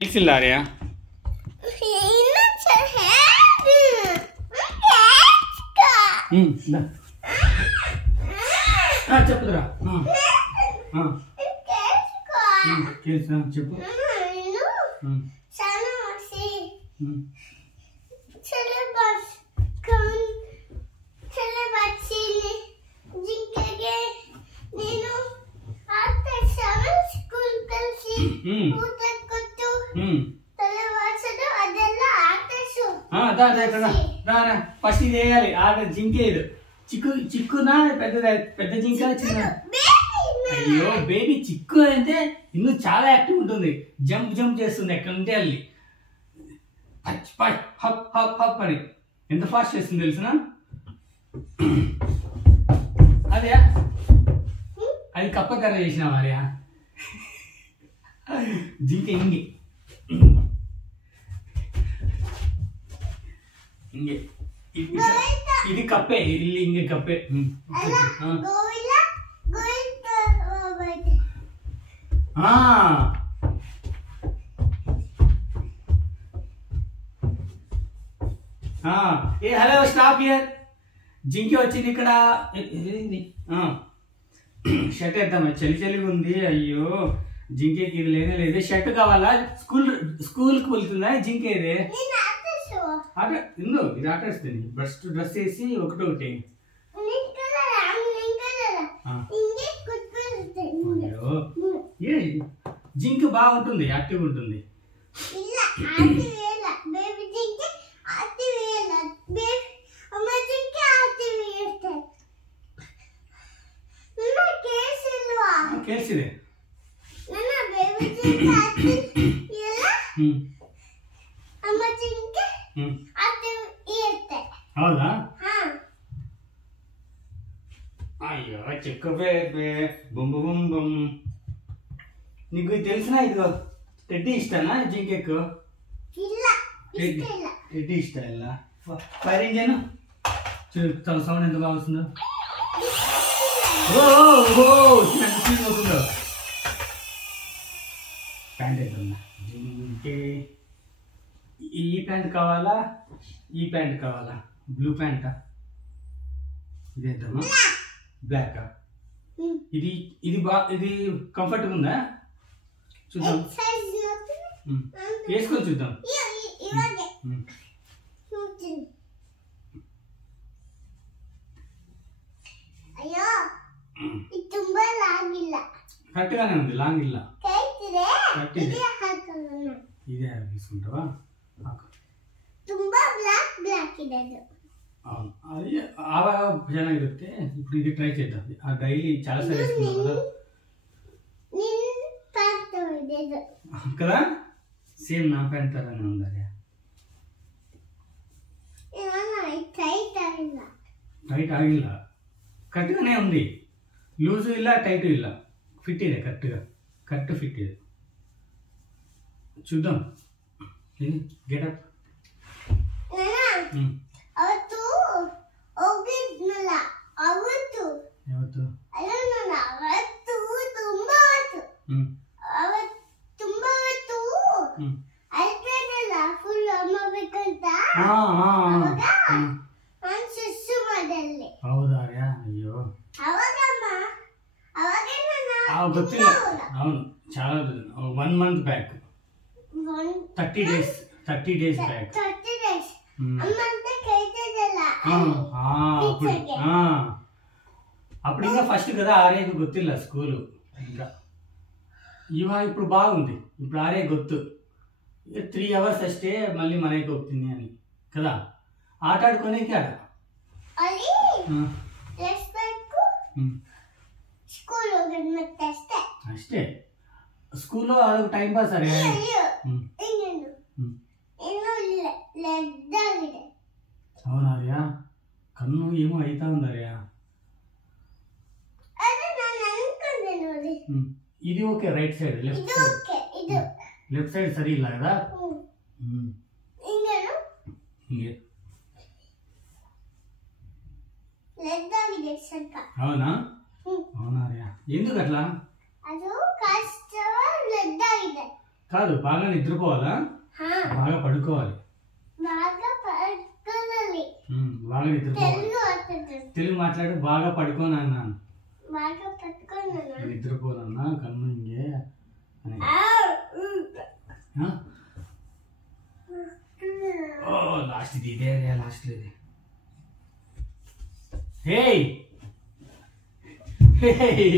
తెలిసిల్లారియా చెప్పుదురా చెప్పు ఫస్ట్ ఇది వేయాలి జింకేది చిక్కునా పెద్ద జింక చిన్న అయ్యో బేబీ చిక్కు అంటే ఇನ್ನು చాలా యాక్టివ్ ఉంటుంది జంప్ చేస్తుంది ఎక్కడ ఉంటే వెళ్ళి హప్ హప్ హప్ అని ఎంత ఫాస్ట్ చేస్తుంది తెలుసునా అదే అది కప్ప కర్ర చేసిన మరియా జింక ఇంగి ఇంగే ఇది కప్పే ఇల్లు ఇంగే కప్పే ఏ హలో స్టాప్ హియర్ జింకి వచ్చింది ఇక్కడ షర్ట్ వేద్దామా చలిగా ఉంది అయ్యో జింకేకి ఇది లేనే లేదు షర్ట్ కావాలా స్కూల్కి వెళ్తుందా జింకేది ఆట ఇందు ఇది ఆట వేస్తుంది డ్రెస్ వేసి ఒకటి ఏ జింక్ బాగుంటుంది యాక్టివ్ ఉంటుంది కేసిదే ಹೌದಾ ಅಯ್ಯೋ ಚಿಕ್ಕ ಬೇಬೆ ಬೊಂಬು ಬೊಂಬಂ నీకు తెలిసిన ఇది టెడ్డీ ఇష్టనా జింకెక్ టెడ్డీ ఇష్ట ಇಲ್ಲ ఫైర్ ఇంజన్ చూడు తన సౌండ్ ఎంత బాగా వస్తుందో ఎంత స్పీడ్ అవుతుందో ప్యాంట్ అవుతుందా జింకే ఈ ప్యాంట్ కావాలా ఈ ప్యాంట్ కావాలా బ్లూ ప్యాంటా ఇదేద్దామా బ్లాకా ఇది ఇది కంఫర్ట్గా ఉందా చూద్దాం వేసుకొని చూద్దాం కరెక్ట్గానే ఉంది లాంగ్ ఇలా ఇదే తీసుకుంటావా అవును అది ಚೆನ್ನಾಗಿರುತ್ತೆ ఇప్పుడు ఇది ట్రై చేద్దాం ఆ డైలీ చాలా సార్లు వేసుకున్నాం కదా సేమ్ నా ప్యాంట్ తరనే ఉందా ಟೈಟ್ ಆಗಿಲ್ಲ ಕರೆಕ್ಟ್ಗಾನೇ ఉంది ಲೂಸು ಇಲ್ಲ ಟೈಟು ಇಲ್ಲ ಫಿಟ್ ಇದೆ ಕರೆಕ್ಟ್ ಫಿಟ್ ಇದೆ చూద్దాం ಗೆಟ್ ಅಪ್ ಹೌದಾ ಅಯ್ಯೋ ಗೊತ್ತಿಲ್ಲ అవును చాలా 1 మంత్ బ్యాక్ 30 డేస్ బ్యాక్ అప్పుడు ఇంకా ఫస్ట్ కదా ఆరేకు ಗೊತ್ತಿಲ್ಲ స్కూలు ఇంకా ఇప్పుడు బాగుంది ఇప్పుడు ఆరే ಗೊತ್ತು 3 hours ಅಷ್ಟೇ మళ్ళీ ಮನೆಗೆ ಹೋಗ್ತೀನಿ అని కదా ಆಟ ಆಡ್ಕೊನೇಕೆ ಆಡ ಅಷ್ಟೇ ಸ್ಕೂಲು ಅದು ಟೈಮ್ ಪಾಸ್ ಅರೆ అవునార్యా కన్ను ఏమో అవుతా ఉందార్యా ఇది okay right side left side సరి ಇಲ್ಲ కదా అవునా అవునార్యా ఎందుకు అట్లా ಅದು ಕಷ್ಟ ಲೆಡ್ ಆಗಿದೆ కాదు, బాగా నిద్రపోవాలా, బాగా పడుకోవాలి, బాగా నిద్రపోవాలి. తెలుగు మాట్లాడు. బాగా పడుకోను అన్నాను, నిద్రపోనన్నా కన్ను ఇంగే అని. లాస్ట్ ఇది, ఇదే లాస్ట్ ఇది. హే హే